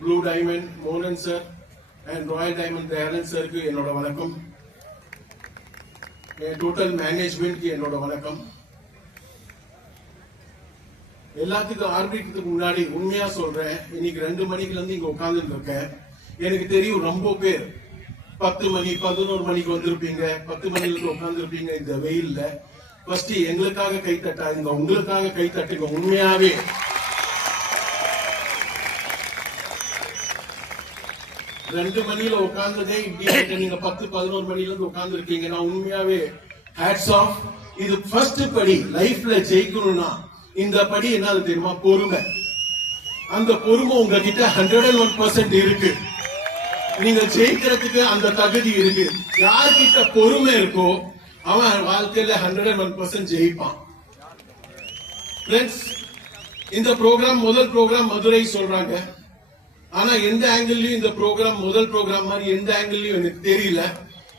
Blue diamond மோகன் sir and royal diamond Dayanand சருக்கு என்னோட வணக்கம். டோட்டல் மேனேஜ்மெண்ட்க்கு என்னோட வணக்கம். எல்லாத்துக்கும் ஆரம்பிக்கிறதுக்கு முன்னாடி உண்மையா சொல்றேன், இன்னைக்கு 2 மணிக்குல இருந்து இங்க உட்கார்ந்துட்டு இருக்கேன். எனக்கு தெரியும் ரொம்ப பேர் 10 மணி 11 மணிக்கு வந்திருப்பீங்க, 10 மணில இருந்து உட்கார்ந்துருப்பீங்க இந்த வெயில்ல. ஃபர்ஸ்ட் எங்களுக்காக கை தட்டாதீங்க, உங்களுக்காக கை தட்டுங்க. உண்மையாவே ரெண்டு மணில உட்கார்ந்ததே இப்படி நீங்க 10-11 மணில இருந்து உட்கார்ந்து இருக்கீங்க. நான் உண்மையாவே ஹேட்ஸ் ஆஃப். இது ஃபர்ஸ்ட் படி. லைஃப்ல ஜெயிக்கணும்னா இந்த படி என்ன தெரியுமா? பொறுமை. அந்த பொறுமை உங்ககிட்ட 101% இருக்கு. நீங்க ஜெயிக்கிறதுக்கு அந்த தகுதி இருக்கு. யார்கிட்ட பொறுமை இருக்கோ அவன் வாழ்க்கையில 101% ஜெயிப்பான். இந்த ப்ரோக்ராம் முதல் ப்ரோக்ராம் மதுரை சொல்றாங்க. ஆனா எந்த ஆங்கிள்லயும் இந்த ப்ரோக்ராம் முதல் ப்ரோக்ராம் மாதிரி எந்த ஆங்கிள்லயும் எனக்கு தெரியல.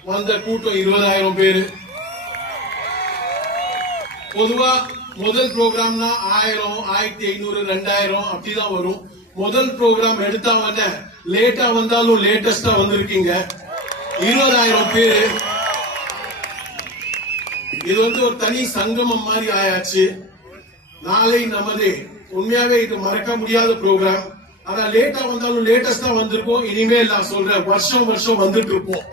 வந்த கூட்டம் 20,000 பேரு. பொதுவா முதல் ப்ரோக்ராம்னா 1000, 1500, 2000 அப்படிதான் வரும். முதல் ப்ரோக்ராம் எடுத்தவங்க லேட்டா வந்தாலும் லேட்டஸ்டா வந்திருக்கீங்க 20,000 பேரு. இது ஒரு தனி சங்கமம் மாதிரி ஆயாச்சு. நாளை நமதே. உண்மையாவே இது மறக்க முடியாத ப்ரோக்ராம். ஆனா லேட்டா வந்தாலும் லேட்டஸ்டா வந்திருக்கோம். இனிமேல் நான் சொல்றேன், வருஷம் வருஷம் வந்துட்டு இருப்போம்.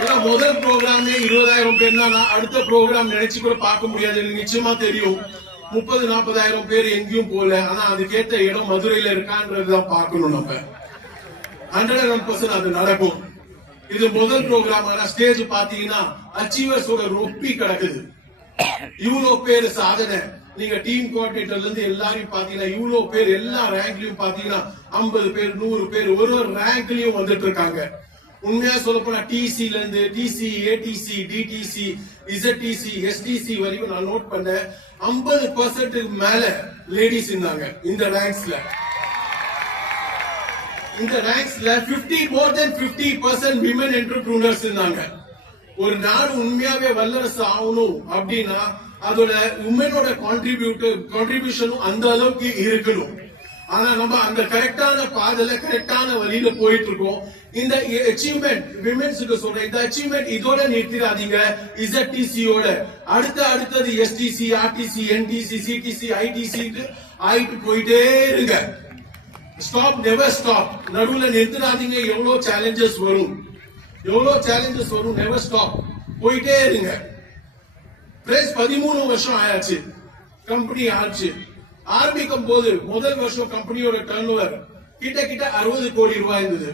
ஏன்னா முதல் ப்ரோக்ராமே 20,000 பேர் தான். அடுத்த ப்ரோக்ராம் நினைச்சு கூட பார்க்க முடியாது. எனக்கு நிச்சயமா தெரியும் 30-40,000 பேர் எங்கேயும் போல. ஆனா அதுக்கேற்ற இடம் மதுரையில இருக்கான்றதுதான் பார்க்கணும். நம்ம 101% அது நடக்கும். இது முதல் ப்ரோக்ராம். ஆனா ஸ்டேஜ் பாத்தீங்கன்னா அச்சீவர்ஸோட ரொப்பி கிடக்குது. இவ்வளவு பேர் சாதனை. நீங்க டீம் கோஆர்டினேட்டர்ல இருந்து எல்லாரையும் பாத்தீங்கன்னா இவ்வளவு பேர் எல்லா ரேங்க்லயும் பாத்தீங்கன்னா 50 பேர் 100 பேர் ஒரு ரேங்க்லயும் வந்துட்டு இருக்காங்க. உண்மையா சொல்ல போனா டிசில இருந்து டிசி, ஏடிசி, டிடிசி, இசட்டிசி, எஸ்டிசி வரைக்கும் நான் நோட் பண்ணேன். 50% மேல லேடிஸ் இருந்தாங்க இந்த ரேங்க்ஸ்ல. இந்த ரேங்க்ஸ்ல 50% விமன் என்டர்பிரினர்ஸ் இருந்தாங்க. ஒரு நாடு உண்மையாவே வல்லரசு ஆகணும் அப்படின்னா அதோட உமனோட கான்ட்ரிபியூஷனும் அந்த அளவுக்கு இருக்கணும். ஆனா நம்ம அந்த கரெக்டான பாதையில கரெக்டான வழியில போயிட்டு இருக்கோம். இந்த அச்சீவ்மெண்ட் விமென்ஸுக்கு சொல்றேன், இந்த அச்சீவ்மெண்ட் இதோட நிறுத்திடாதீங்க. இசட்டிசியோட அடுத்தது STC, RTC, NTC, CTC, ITC ஆயிட்டு போயிட்டே இருங்க. Stop, never stop. நடுவுல நிறுத்திடாதீங்க. எவ்வளவு சேலஞ்சஸ் வரும், நெவர் ஸ்டாப். போயிட்டே இருங்க. 13 வருஷம் ஆயாச்சு கம்பெனி ஆச்சு. ஆரம்பிக்கும் போது முதல் வருஷம் கம்பெனியோட டர்ன்ஓவர் கிட்ட 60 கோடி ரூபாய் இருந்தது.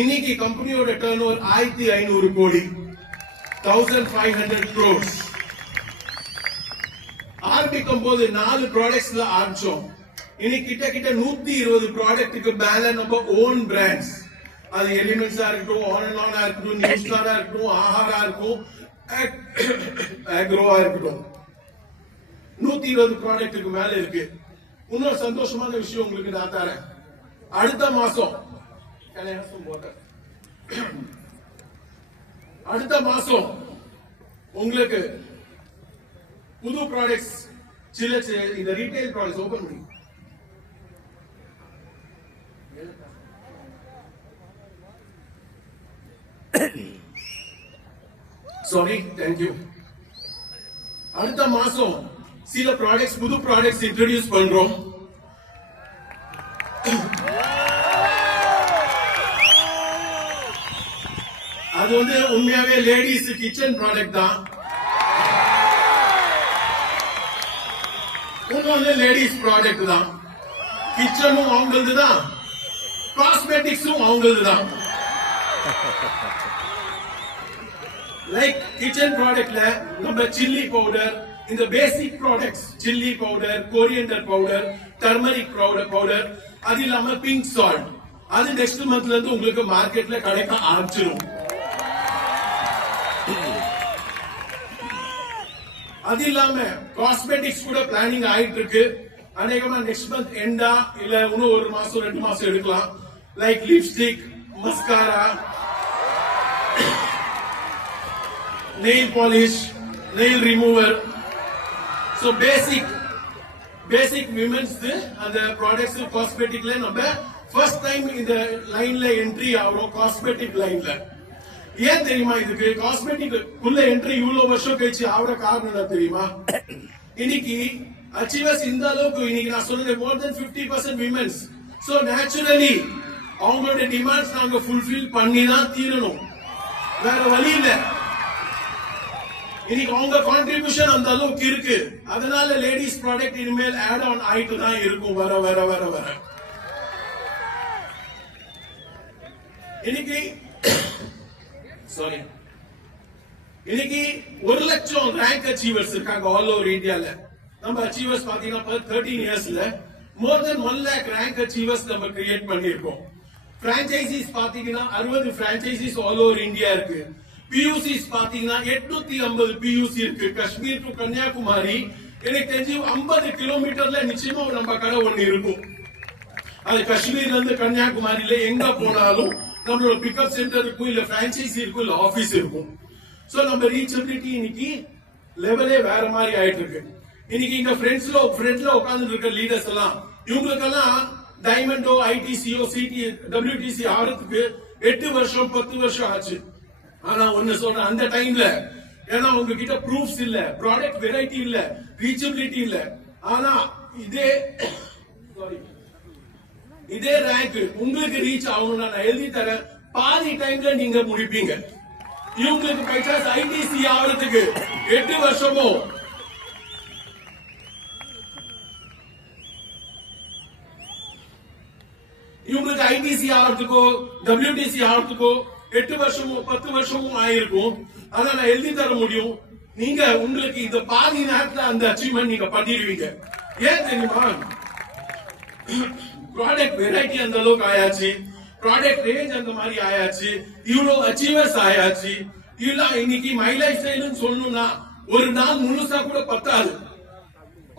இன்னைக்கு கம்பெனியோட டர்ன்ஓவர் 1500 கோடி, 1500 crores. ஆரம்பிக்கும் போது 4 ப்ராடக்ட்ஸ்ல ஆரம்பிச்சோம். இன்னைக்கு கிட்ட 120 ப்ராடக்ட்டுக்கு மேல நம்ம ஓன் பிராண்ட்ஸ். அது எலிமெண்ட்ஸா இருக்கட்டும், ஆன் அண்ட் ஆனா இருக்கட்டும், நியூ ஸ்டாரா இருக்கட்டும், ஆஹாரா இருக்கும், அக்ரோவா இருக்கட்டும், 120 ப்ராடக்ட்டுக்கு மேல இருக்கு. இன்னொரு சந்தோஷமான விஷயம் உங்களுக்கு நான் தரேன். அடுத்த மாசம் உங்களுக்கு புது ப்ராடக்ட்ஸ் சில இந்த ரீட்டைல் ப்ராடக்ட்ஸ் ஓபன் பண்ணி சாரி, தேங்க்யூ. அடுத்த மாசம் சில ப்ராடக்ட்ஸ், புது ப்ராடக்ட்ஸ் இன்ட்ரோடியூஸ் பண்றோம். அது உண்மையாவே லேடிஸ் கிச்சன் ப்ராடக்ட் தான். லேடிஸ் ப்ராடக்ட் தான். கிச்சனும் அவங்களது தான், காஸ்மெட்டிக்ஸும் அவங்களது தான். லைக் கிச்சன் ப்ராடக்ட்ல நம்ம சில்லி பவுடர், இந்த basic products, chilli powder, coriander powder, turmeric powder, அது இல்லாம பிங்க் சால்ட், அது நெக்ஸ்ட் மந்த்ல இருந்து உங்களுக்கு மார்க்கெட்ல கிடைக்க ஆரம்பிச்சிடும். அது இல்லாம காஸ்மெட்டிக்ஸ் கூட பிளானிங் ஆயிட்டு இருக்கு. அநேகமா நெக்ஸ்ட் மந்த் எண்டா இல்ல இன்னும் 1 மாசம் 2 மாசம் எடுக்கலாம். Like lipstick, mascara, nail polish, nail remover. So பேசிக் விமென்ஸ் அந்த ப்ராடக்ட்ஸ் காஸ்மெட்டிக்ல நம்ம ஃபர்ஸ்ட் டைம் இந்த லைன்ல என்ட்ரி ஆகிறோம். காஸ்மெட்டிக் லைன்ல ஏன் தெரியுமா? இதுக்கு காஸ்மெட்டிக் உள்ள என்ட்ரி இவ்வளவு வருஷம் கழிச்சு ஆகிற காரணம் என்ன தெரியுமா? இன்னைக்கு அச்சீவர்ஸ் இந்த அளவுக்கு இன்னைக்கு நான் சொல்றேன் மோர் தென் 50% விமென்ஸ். சோ நேச்சுரலி அவங்களோட டிமாண்ட்ஸ் நாங்க ஃபுல்ஃபில் பண்ணி தான் தீரணும், வேற வழி இல்ல. இன்னைக்கு அவங்க கான்ட்ரிபியூஷன் அந்த அளவுக்கு இருக்கு. அதனால லேடிஸ் ப்ராடக்ட் இனிமேல் ஆட் ஆன் ஆயிட்டு தான் இருக்கும் வர வர வர வர. இன்னைக்கு சாரி இன்னைக்கு 1 லட்சம் ரேங்க் அச்சீவர்ஸ் இருக்காங்க ஆல் ஓவர் இந்தியால. நம்ம அச்சீவர்ஸ் பாத்தீங்கன்னா 13 இயர்ஸ்ல மோர் தென் 1 lakh ரேங்க் அச்சீவர்ஸ் நம்ம கிரியேட் பண்ணிருக்கோம். பிரான்சைசிஸ் பாத்தீங்கன்னா 60 பிரான்சைசிஸ் ஆல் ஓவர் இந்தியா இருக்கு. பியூசிஸ் பாத்தீங்கன்னா 850 பியூசி இருக்கு. காஷ்மீர் டு கன்னியாகுமரி எனக்கு தெரிஞ்சு 50 கிலோமீட்டர்ல நிச்சயமா நம்ம கடை ஒண்ணு இருக்கும். அது காஷ்மீர்ல இருந்து கன்னியாகுமரியில எங்க போனாலும் நம்மளோட பிக்கப் சென்டர் இருக்கும், இல்ல பிரான்சைசி இருக்கும், இல்ல ஆபீஸ் இருக்கும். சோ நம்ம ரீச்சபிலிட்டி இன்னைக்கு லெவலே வேற மாதிரி ஆயிட்டு இருக்கு. இன்னைக்கு இங்க ஃப்ரெண்ட்ஸ்ல உட்கார்ந்து இருக்க லீடர்ஸ் எல்லாம் இவங்களுக்கெல்லாம் டைமண்டோ ஐடிசியோ சிடி டபிள்யூடிசி ஆறதுக்கு 8 வருஷம் 10 வருஷம் ஆச்சு. ஆனா ஒண்ணு சொல்றேன், அந்த டைம்ல ஏன்னா உங்ககிட்ட ப்ரூஃப்ஸ் இல்ல, ப்ராடக்ட் வெரைட்டி இல்ல, ரீச்சபிலிட்டி இல்ல. ஆனா இதே ரேங்க் உங்களுக்கு ரீச் ஆகணும்னா நான் எழுதி தரேன், பாதி டைம்ல நீங்க முடிப்பீங்க. இவங்களுக்கு பைசாஸ் ஐடிசி ஆகிறதுக்கு 8 வருஷமோ இவங்களுக்கு ஐடிசி ஆகிறதுக்கோ டபிள்யூடிசி ஆகிறதுக்கோ 8 வருஷமோ 10 வருஷமும் ஆயிருக்கும். ஆனா நான் எழுதி தர முடியும், நீங்க உங்களுக்கு இந்த பாதி நேரத்துல அந்த அச்சீவ்மெண்ட் நீங்க பண்ணிடுவீங்க. ஏன் தெரியுமா? ப்ராடக்ட் வெரைட்டி அந்த அளவுக்கு ஆயாச்சு, ப்ராடக்ட் ரேஞ்ச் அந்த மாதிரி ஆயாச்சு, இவ்வளவு அச்சீவர்ஸ் ஆயாச்சு. இல்ல இன்னைக்கு மை லைஃப் ஸ்டைல்னு சொல்லணும்னா ஒரு நாள் முழுசா கூட பத்தாது,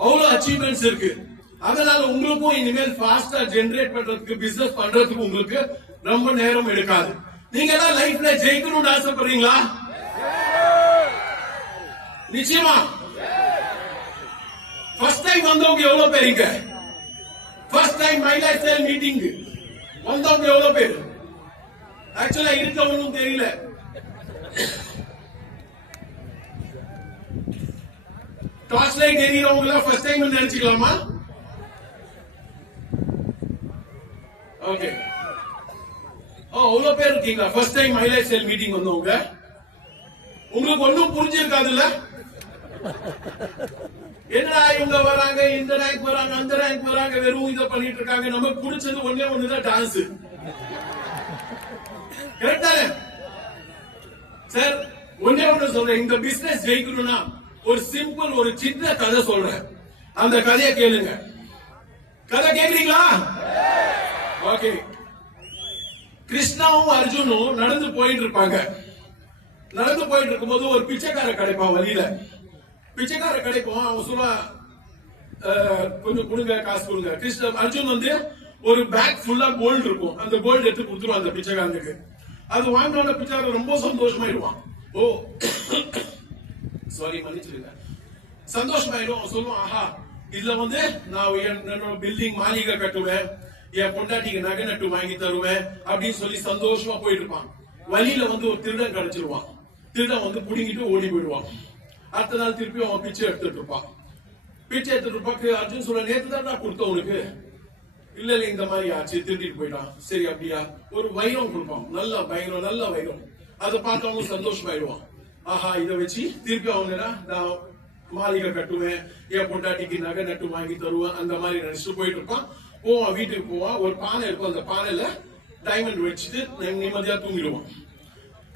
அவ்வளவு அச்சீவ்மெண்ட்ஸ் இருக்கு. அதனால உங்களுக்கும் இனிமேல் ஃபாஸ்டா ஜெனரேட் பண்றதுக்கு பிசினஸ் பண்றதுக்கு உங்களுக்கு ரொம்ப நேரம் எடுக்காது. நீங்க எல்லாம் லைஃப்ல ஜெயிக்கணும்னு ஆசைப்படுறீங்களா? நிச்சயமா. ஃபர்ஸ்ட் டைம் வந்தவங்க எவ்வளவு பேருங்க? First time my life style meeting வந்தவங்க எவ்வளவு பேர்? ஆக்சுவலா இருக்கவங்களும் தெரியல. டார்ச் லைட் எரியறவங்க எல்லாம் ஃபர்ஸ்ட் டைம் நினைச்சுக்கலாமா? ஓகே. அவ்வளவு பேர் இருக்கீங்களா first time my life style meeting வந்தவங்க? உங்களுக்கு ஒன்னும் புரிஞ்சிருக்காதுல்ல? என்னடா இவங்க வராங்க, இந்த ரேங்க் வராங்க, அந்த ரேங்க் வராங்க, வெறும் இதை பண்ணிட்டு இருக்காங்க. நமக்கு பிடிச்சது ஒண்ணுதான் டான்ஸ். கரெக்டா சார்? ஒண்ணு சொல்றேன், இந்த பிசினஸ் ஜெயிக்கணும்னா ஒரு சிம்பிள் ஒரு சின்ன கதை சொல்றேன், அந்த கதையை கேளுங்க. கதை கேக்குறீங்களா? ஓகே. கிருஷ்ணாவும் அர்ஜுனும் நடந்து போயிட்டு இருப்பாங்க. நடந்து போயிட்டு இருக்கும்போது ஒரு பிச்சைக்கார கிடைப்பான் வழியில. பிச்சைக்கார கிடைக்கும். அவன் சொல்லுவா, கொஞ்சம் கொடுங்க, காசு கொடுங்க. அர்ஜுன் வந்து ஒரு பேக் ஃபுல்லா கோல்டு இருக்கும், அந்த கோல்டு எடுத்து கொடுத்துருவான் அந்த பிச்சைக்காரனுக்கு. அது வாங்கினோட பிச்சைக்காரன் ரொம்ப சந்தோஷமாயிடுவான். ஓ சாரி மன்னிச்சிருங்க, சந்தோஷமாயிடும். அவன் சொல்லுவான், ஆஹா இதுல வந்து நான் என்னோட பில்டிங் மாளிகை கட்டுவேன், என் பொண்டாட்டிக்கு நகை நட்டு வாங்கி தருவேன் அப்படின்னு சொல்லி சந்தோஷமா போயிட்டு இருப்பான். வழியில வந்து ஒரு திருடன் கிடைச்சிருவான். திருடன் வந்து புடுங்கிட்டு ஓடி போயிடுவான். அடுத்த நாள் திருப்பி அவன் பிச்சை எடுத்துட்டு இருப்பான். பிச்சை எடுத்துட்டு இருப்பாக்கு அர்ஜுன் சொல்ல, நேற்று தான் நான் கொடுத்த உனக்கு. இல்ல இந்த மாதிரி ஆச்சு, திருடிட்டு போயிட்டான். சரி அப்படியா, ஒரு வைரம் கொடுப்பான், நல்ல வைரம், நல்ல வைரம். அதை பார்த்து அவங்க சந்தோஷமாயிடுவான். ஆஹா இதை வச்சு திருப்பி அவங்க நான் மாளிகை கட்டுவேன், என் பொண்டாட்டிக்கு நகை நட்டு வாங்கி தருவேன், அந்த மாதிரி நினைச்சிட்டு போயிட்டு இருப்பான். போவான், வீட்டுக்கு போவான். ஒரு பானை இருக்கும், அந்த பானையில டைமண்ட் வச்சுட்டு நிம்மதியா தூங்கிடுவான்.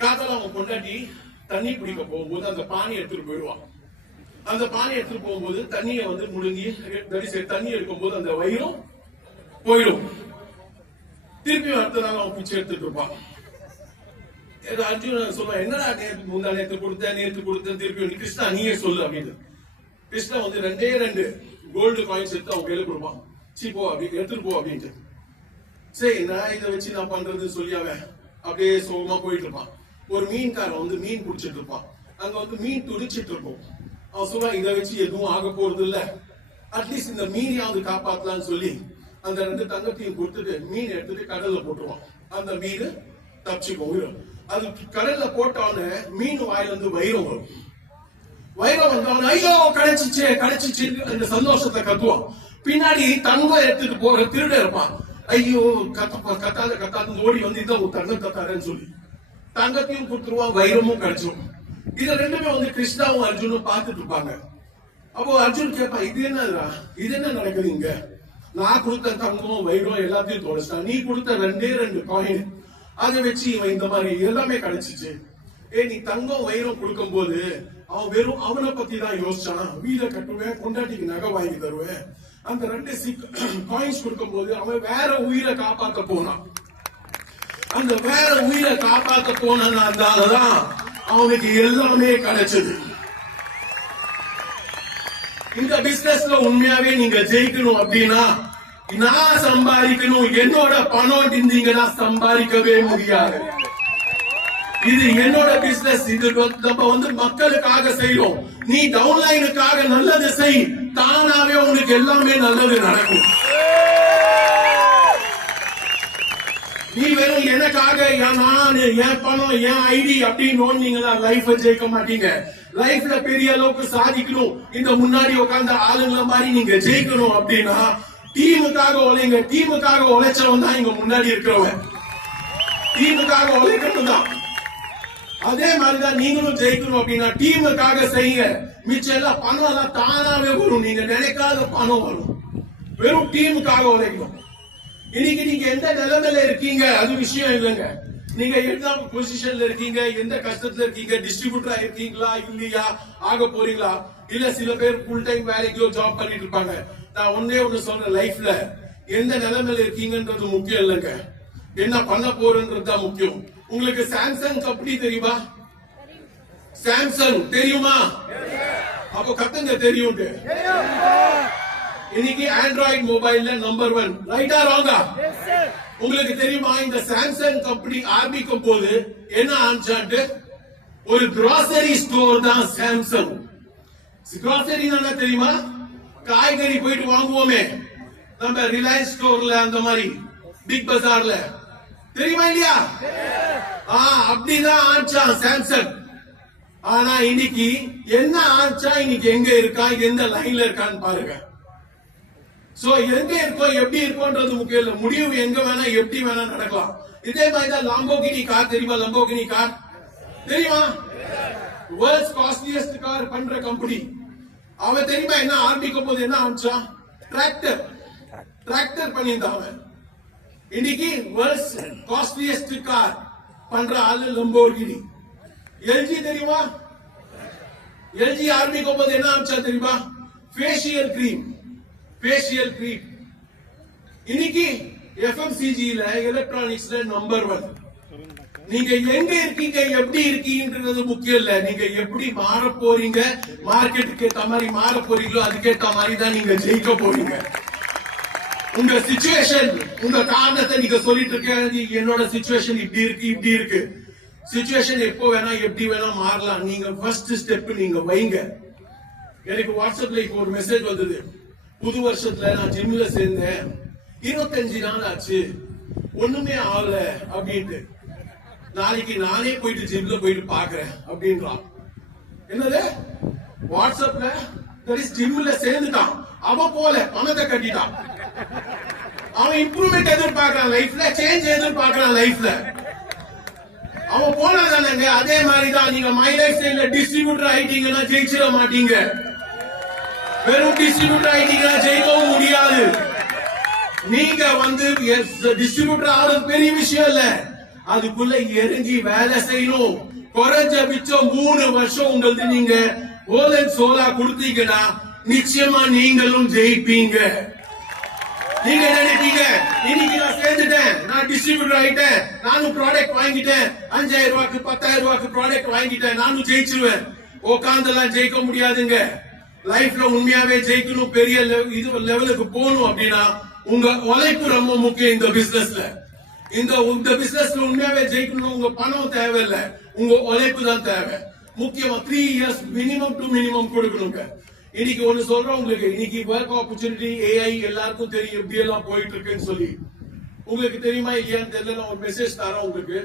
காத்தால அவன் பொண்டாட்டி தண்ணி பிடிக்க போகும்போது அந்த பானையை எடுத்துட்டு போயிடுவான். அந்த பானையை எடுத்துட்டு போகும்போது தண்ணியை வந்து முழுங்கி தண்ணி எடுக்கும் போது அந்த வயிறும் போயிடும். திருப்பி அடுத்த நாள் அவன் பிச்சை எடுத்துட்டு இருப்பான். அர்ஜுன் சொல்லுவான், என்னடா முந்தா நேற்று கொடுத்தேன் திருப்பி கிருஷ்ணா நீயே சொல்லு அப்படின்னு. கிருஷ்ணா வந்து 2 கோல்டு காயின்ஸ் எடுத்து அவன் கையில கொடுப்பான். சி போ அப்படி எடுத்துட்டு போ அப்படின்ட்டு. சரி நான் இதை வச்சு நான் பண்றதுன்னு சொல்லி அவன் அப்படியே சோகமா போயிட்டு இருப்பான். ஒரு மீன்காரன் வந்து மீன் பிடிச்சிட்டு இருப்பான். அங்க வந்து மீன் துடிச்சிட்டு இருக்கும். அவன் சொல்லுவான், இதை வச்சு எதுவும் ஆக போறது இல்ல, அட்லீஸ்ட் இந்த மீனையாவது காப்பாத்தலாம்னு சொல்லி அந்த 2 தங்கத்தையும் கொடுத்துட்டு மீன் எடுத்துட்டு கடல்ல போட்டுருவான். அந்த மீன் தப்பிச்சுக்கும் உயிரும். அது கடல்ல போட்டவன மீன் வாயில இருந்து வைரம் வரும். வைரம் வந்தவன் ஐயோ கிடைச்சிச்சு கிடைச்சிச்சு அந்த சந்தோஷத்தை கத்துவான். பின்னாடி தங்கம் எடுத்துட்டு போற திருட இருப்பான். ஐயோ கத்தாத ஓடி வந்து இதான் ஒரு தங்கம் கத்தாருன்னு சொல்லி தங்கத்தையும் கொடுத்துருவான், வைரமும் கிடைச்சிடும். இது ரெண்டுமே வந்து கிருஷ்ணாவும் அர்ஜுனும் பார்த்துட்டு இருப்பாங்க. அப்போ அர்ஜுன் கேட்பான், இது என்ன நடக்குது இங்க? நான் கொடுத்த தங்கம் வைரம் எல்லாத்தையும் தொலைச்சிட்டான், நீ கொடுத்த 2 காயின் அதை வச்சு இவன் இந்த மாதிரி எல்லாமே கிடைச்சிச்சு. நீ தங்கம் வைரம் கொடுக்கும் போது அவன் வெறும் அவனை பத்தி தான் யோசிச்சான். வீட கட்டுவேன், கொண்டாட்டிக்கு நகை வாங்கி தருவேன். அந்த 2 காயின்ஸ் கொடுக்கும் போது அவன் வேற உயிரை காப்பாத்த போனான். அந்த வேற உயிரை காப்பாத்த போனதுனாலதான் அவனுக்கு எல்லாமே கிடைச்சது. இந்த பிசினஸ்ல உண்மையாவே நீங்க ஜெயிக்கணும் அப்படின்னா, நான் சம்பாதிக்கணும், என்னோட பணம் இருந்தீங்கன்னா சம்பாதிக்கவே முடியாது. இது என்னோட பிசினஸ், இது நம்ம வந்து மக்களுக்காக செய்யறோம். நீ டவுன்லைனுக்காக நல்லது செய், தானாவே உனக்கு எல்லாமே நல்லது நடக்கும். நீ வெறும் எனக்காக நான் என் பணம் என் ஐடி அப்படின்னு நோண்டீங்கன்னா லைஃப் ஜெயிக்க மாட்டீங்க. லைஃப்ல பெரிய அளவுக்கு சாதிக்கணும், இந்த முன்னாடி உட்கார்ந்த ஆளுங்கள மாதிரி நீங்க ஜெயிக்கணும் அப்படின்னா டீமுக்காக உழைங்க. டீமுக்காக உழைச்சவன் தான் இங்க முன்னாடி இருக்கிறவன். டீமுக்காக உழைக்கணும் தான். அதே மாதிரிதான் நீங்களும் ஜெயிக்கணும் அப்படின்னா டீமுக்காக செய்யுங்க. மிச்சம் எல்லாம் பணம் எல்லாம் தானாவே வரும். நீங்க நினைக்காத பணம் வரும். வெறும் டீமுக்காக உழைக்கணும். இன்னைக்கு நீங்க எந்த நிலைமையில இருக்கீங்க அது விஷயம் இல்லைங்க. நீங்க எந்த பொசிஷன்ல இருக்கீங்க, எந்த கஷ்டத்துல இருக்கீங்க, டிஸ்ட்ரிபியூட்டரா இருக்கீங்களா இல்லையா, ஆக போறீங்களா, இல்ல சில பேர் ஃபுல் டைம் வேலைக்கோ ஜாப் பண்ணிட்டு இருப்பாங்க. நான் ஒன்னே ஒண்ணு சொல்றேன், லைஃப்ல எந்த நிலைமையில இருக்கீங்கன்றது முக்கியம் இல்லைங்க, என்ன பண்ண போறன்றது தான் முக்கியம். உங்களுக்கு சாம்சங் கம்பெனி தெரியுமா? சாம்சங் தெரியுமா? அப்போ கத்துங்க தெரியும். இன்னைக்கு ஆண்ட்ராய்டு மொபைல்ல நம்பர் 1, ரைட்டா ராங்கா? உங்களுக்கு தெரியுமா இந்த சாம்சங் கம்பெனி ஆரம்பிக்கும் போது என்ன ஆரம்பிச்சாட்டு? ஒரு கிராசரி ஸ்டோர் தான் சாம்சங். கிராசரி என்ன தெரியுமா? காய்கறி போயிட்டு வாங்குவோமே நம்ம ரிலையன்ஸ் ஸ்டோர்ல, அந்த மாதிரி பிக் பஜார்ல, தெரியுமா இல்லையா? அப்படிதான் ஆரம்பிச்சான் சாம்சங். ஆனா இன்னைக்கு என்ன ஆச்சா, இன்னைக்கு எங்க இருக்கா, எந்த லைன்ல இருக்கான்னு பாருங்க. சோ எங்க இருக்கோம் எப்படி இருக்கோன்றது முக்கியம் இல்ல, முடிவு எங்க வேணா எப்படி வேணா நடக்கலாம். இதே மாதிரிதான் லாம்போகினி கார் தெரியுமா? லாம்போகினி கார் தெரியுமா? வேர்ல்ட்ஸ் காஸ்ட்லியஸ்ட் கார் பண்ற கம்பெனி. அவன் தெரியுமா என்ன ஆரம்பிக்கும் போது என்ன ஆரம்பிச்சான்? டிராக்டர் பண்ணியிருந்தான் அவன். இன்னைக்கு வேர்ல்ட்ஸ் காஸ்ட்லியஸ்ட் கார் பண்ற ஆளு லம்போகினி. எல்ஜி தெரியுமா? எல்ஜி ஆரம்பிக்கும் போது என்ன ஆரம்பிச்சா தெரியுமா? Facial cream. இன்னைக்கு எஃப்எம்சிஜில எலக்ட்ரானிக்ஸ்ல நம்பர் 1. நீங்க எங்க இருக்கீங்க, எப்படி இருக்கீங்கன்றது முக்கியம் இல்ல, நீங்க எப்படி மாற போறீங்க, மார்க்கெட்டுக்கு ஏத்த மாதிரி மாற போறீங்களோ அதுக்கேற்ற மாதிரி தான் நீங்க ஜெயிக்க போறீங்க. உங்க சிச்சுவேஷன், உங்க காரணத்தை நீங்க சொல்லிட்டு இருக்க, என்னோட சிச்சுவேஷன் இப்படி இருக்கு. சிச்சுவேஷன் எப்போ வேணா எப்படி வேணா மாறலாம். நீங்க ஃபர்ஸ்ட் ஸ்டெப் நீங்க வைங்க. எனக்கு வாட்ஸ்அப்ல இப்போ ஒரு மெசேஜ் வந்தது, புது வருஷத்துல நான் ஜிம்ல சேர்ந்தேன், 25 நாள் ஆச்சு, ஒண்ணுமே ஆகல அப்படின்ட்டு. நாளைக்கு நானே போயிட்டு ஜிம்ல போயிட்டு பாக்குறேன் அப்படின்றான். என்னது? வாட்ஸ்அப்ல ஜிம்ல சேர்ந்துட்டான். அவன் போல பணத்தை கட்டிட்டான். அவன் இம்ப்ரூவ்மெண்ட் எதிர்பார்க்கிறான் லைஃப்ல, சேஞ்ச் எதிர்பார்க்கிறான் லைஃப்ல. அவன் போனதானங்க. அதே மாதிரிதான் நீங்க மை லைஃப் ஸ்டைல்ல டிஸ்ட்ரிபியூட்டர் ஆயிட்டீங்கன்னா ஜெயிச்சிட மாட்டீங்க. வெறும் டிஸ்ட்ரிபியூட்டர் ஆயிட்டீங்கன்னா ஜெயிக்கவும் முடியாது. நீங்க வந்து டிஸ்ட்ரிபியூட்டர் ஆகிறது பெரிய விஷயம் இல்ல, அதுக்குள்ள இறங்கி வேலை செய்யணும். குறைஞ்சபட்சம் 3 வருஷம் உங்களுக்கு நீங்க ஓலன் சோலா கொடுத்தீங்கன்னா நிச்சயமா நீங்களும் ஜெயிப்பீங்க. நீங்க நினைப்பீங்க இன்னைக்கு நான் சேர்ந்துட்டேன், நான் டிஸ்ட்ரிபியூட்டர் ஆயிட்டேன், நானும் ப்ராடக்ட் வாங்கிட்டேன், 5000 ரூபாய்க்கு 10,000 ரூபாய்க்கு ப்ராடக்ட் வாங்கிட்டேன், நானும் ஜெயிச்சிருவேன். உட்கார்ந்தெல்லாம் ஜெயிக்க முடியாதுங்க. லைஃப்ல உண்மையாவே ஜெயிக்கணும், பெரிய லெவலுக்கு போகணும் அப்படின்னா உங்க உழைப்பு ரொம்ப முக்கியம். இந்த பிசினஸ்ல இந்த பிசினஸ்ல உண்மையாவே ஜெயிக்கணும். உங்க பணம் தேவையில்லை, உங்க உழைப்பு தான் தேவை. முக்கியமா 3 இயர்ஸ் மினிமம் டு மினிமம் கொடுக்கணுங்க. இன்னைக்கு ஒண்ணு சொல்றேன் உங்களுக்கு, இன்னைக்கு ஒர்க் ஆப்பர்ச்சுனிட்டி ஏஐ எல்லாருக்கும் தெரியும் எப்படி எல்லாம் போயிட்டு இருக்குன்னு சொல்லி. உங்களுக்கு தெரியுமா இல்லையான்னு தெரியல, நான் ஒரு மெசேஜ் தரேன் உங்களுக்கு.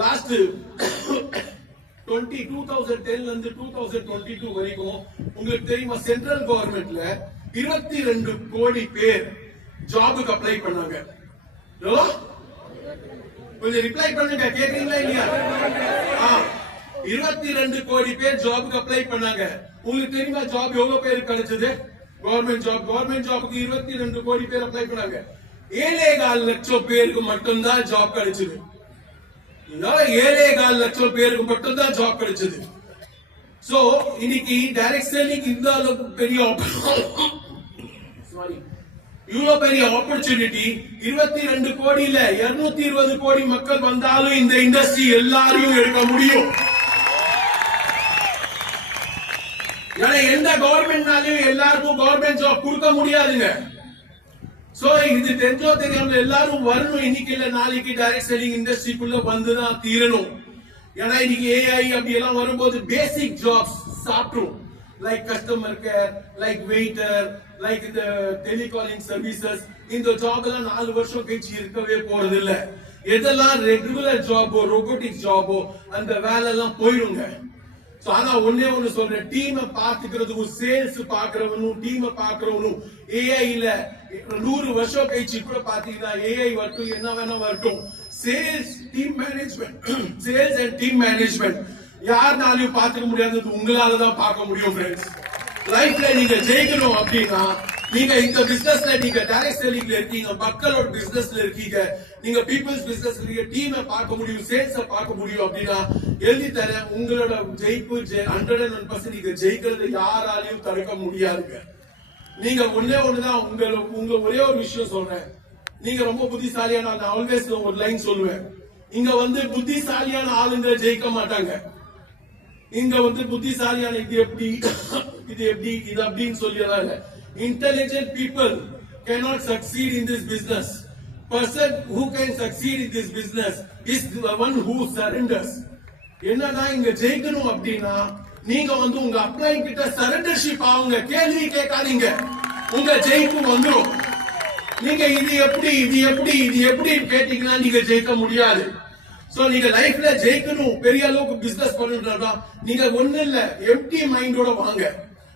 லாஸ்ட் 2010 இருந்து 2022 வரைக்கும் உங்களுக்கு தெரியுமா சென்ட்ரல் கவர்மெண்ட்ல 22 கோடி பேர் ஜாபுக்கு அப்ளை பண்ணாங்க. கொஞ்சம் ரிப்ளை பண்ணுங்க, கேக்குறீங்களா இல்லையா? 22 கோடி பேர் ஜாபுக்கு அப்ளை பண்ணாங்க. உங்களுக்கு தெரியுமா ஜாப் எவ்வளவு பேருக்கு கிடைச்சது? கவர்மெண்ட் ஜாபுக்கு 22 கோடி பேர் அப்ளை பண்ணாங்க. 7.25 லட்சம் பேருக்கு மட்டும்தான் ஜாப் கிடைச்சது. 7.25 லட்சம் பேருக்கு மட்டும்தான் ஜாப் கிடைச்சது. சோ இன்னைக்கு டைரக்ட் செல்லிங் இந்த அளவுக்கு பெரிய இவ்வளவு பெரிய ஆப்பர்ச்சுனிட்டி 22 கோடி இல்ல 220 கோடி மக்கள் வந்தாலும் இந்த இண்டஸ்ட்ரி எல்லாரையும் எடுக்க முடியும். எந்த கவர்மெண்ட்னாலையும் எல்லாருக்கும் கவர்மெண்ட் ஜாப் கொடுக்க முடியாதுங்க. சோ இது தெரிஞ்சோ தெரியாம எல்லாரும் வரணும். இன்னைக்கு இல்ல நாளைக்கு டைரக்ட் செல்லிங் இண்டஸ்ட்ரிக்குள்ள வந்துதான் தீரணும். ஏன்னா இன்னைக்கு ஏஐ அப்படி எல்லாம் வரும்போது பேசிக் ஜாப்ஸ் சாப்பிடும். Like customer care, like waiter, like இந்த டெலிகாலிங் சர்வீசஸ். இந்த ஜாப் எல்லாம் 4 வருஷம் கழிச்சு இருக்கவே போறது இல்ல. எதெல்லாம் ரெகுலர் ஜாபோ ரோபோட்டிக் ஜாபோ அந்த வேலை எல்லாம் போயிடுங்க. ஆனா ஒன்னே ஒண்ணு சொல்றேன், டீமை பாத்துக்கிறதுக்கும் சேல்ஸ் பாக்குறவனும் டீமை பாக்குறவனும் ஏஐ இல்ல 100 வருஷம் கழிச்சு கூட பாத்தீங்கன்னா ஏஐ வரட்டும் என்ன வேணா வரட்டும், சேல்ஸ் அண்ட் டீம் மேனேஜ்மெண்ட் யாருனாலையும் பாத்துக்க முடியாதது உங்களாலதான் பார்க்க முடியும். ஃப்ரெண்ட்ஸ், லைஃப்ல நீங்க ஜெயிக்கணும் அப்படின்னா நீங்க இந்த பிசினஸ்ல நீங்க டைரக்ட் செல்லிங்ல இருக்கீங்க, மக்களோட பிசினஸ்ல இருக்கீங்க, நீங்க பீப்புள்ஸ் பிசினஸ் இருக்கீங்க, டீமை பார்க்க முடியும், சேல்ஸ பார்க்க முடியும் அப்படின்னா எழுதி தரேன், உங்களோட ஜெயிப்பு 101% நீங்க ஜெயிக்கிறது யாராலையும் தடுக்க முடியாதுங்க. நீங்க ஒண்ணுதான் உங்க ஒரே ஒரு விஷயம் சொல்றேன், நீங்க ரொம்ப புத்திசாலியான, நான் ஆல்வேஸ் ஒரு லைன் சொல்லுவேன், இங்க புத்திசாலியான ஆளுங்க ஜெயிக்க மாட்டாங்க. இங்க புத்திசாலியான இது அப்படின்னு சொல்லியதான் இல்ல. Intelligent people cannot succeed in this business. Person who can succeed in this business is the one who surrenders. என்னதான் இங்க ஜெயிக்கணும் அப்படின்னா நீங்க உங்க அப்ளை கிட்ட சரண்டர்ஷிப் ஆகுங்க, கேள்வி கேட்காதீங்க, உங்க ஜெயிப்பு வந்துடும். நீங்க இது எப்படி கேட்டீங்கன்னா நீங்க ஜெயிக்க முடியாது. சோ நீங்க லைஃப்ல ஜெயிக்கணும், பெரிய அளவுக்கு பிசினஸ் பண்ணணும்னா நீங்க ஒண்ணு இல்ல எம்டி மைண்டோட வாங்க.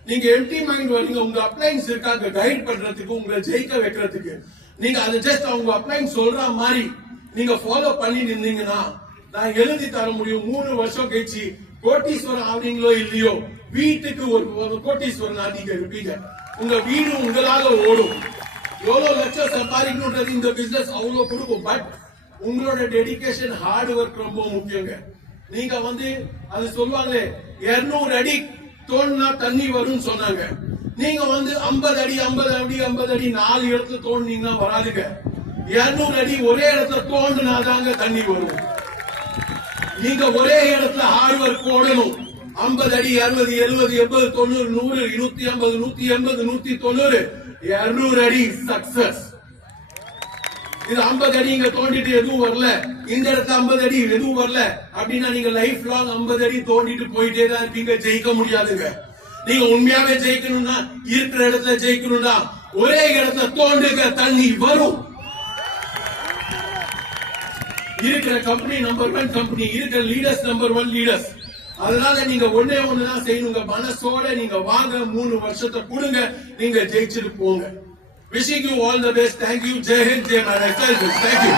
நீங்க எம்டி மைண்ட் வரீங்க, உங்க அப்ளைன்ஸ் இருக்காங்க கைட் பண்றதுக்கு, உங்களை ஜெயிக்க வைக்கிறதுக்கு. நீங்க அது ஜஸ்ட் அவங்க அப்ளைன் சொல்ற மாதிரி நீங்க ஃபாலோ பண்ணி நின்னீங்கன்னா நான் எழுதி தர முடியும். 3 வருஷம் கழிச்சு கோட்டீஸ்வரன் ஆவீங்களோ இல்லையோ, வீட்டுக்கு ஒரு கோட்டீஸ்வரன் ஆட்டிங்க இருப்பீங்க. உங்க வீடு உங்களால ஓடும். எவ்வளவு லட்சம் சம்பாதிக்கணும்ன்றது இந்த பிசினஸ் அவ்வளவு கொடுக்கும். பட் உங்களோட டெடிகேஷன் ஹார்ட் ஒர்க் ரொம்ப முக்கியங்க. நீங்க அது சொல்லுவாங்களே 200 அடி தோண்டினா தண்ணி வரும்னு சொன்னாங்க. நீங்க 50 அடி 4 இடத்துல தோண்டினீங்கன்னா வராதுங்க. 200 அடி ஒரே இடத்துல தோண்டினாதாங்க தண்ணி வரும். நீங்க ஒரே இடத்துல ஹார்ட் ஒர்க் போடணும். 50 அடி 60 70 80 90 100 150 180 190 200 அடி சக்சஸ். இது 50 அடி இங்க தோண்டிட்டு எதுவும் வரல, இந்த இடத்துல 50 அடி எதுவும் வரல அப்படின்னா நீங்க லைஃப் லாங் 50 அடி தோண்டிட்டு போயிட்டே தான் இருப்பீங்க, ஜெயிக்க முடியாதுங்க. நீங்க உண்மையாவே ஜெயிக்கணும்னா இருக்கிற இடத்துல ஜெயிக்கணும்னா ஒரே இடத்துல தோண்டுங்க, தண்ணி வரும். இருக்கிற கம்பெனி நம்பர் 1 கம்பெனி, இருக்கிற லீடர்ஸ் நம்பர் 1 லீடர்ஸ். அதனால நீங்க ஒண்ணுதான் செய்யணுங்க, மனசோட நீங்க வாங்க, 3 வருஷத்தை கொடுங்க, நீங்க ஜெயிச்சுட்டு போங்க. Wishing you all the best. Thank you. Jai Hind, Jai Maharashtra. Thank you.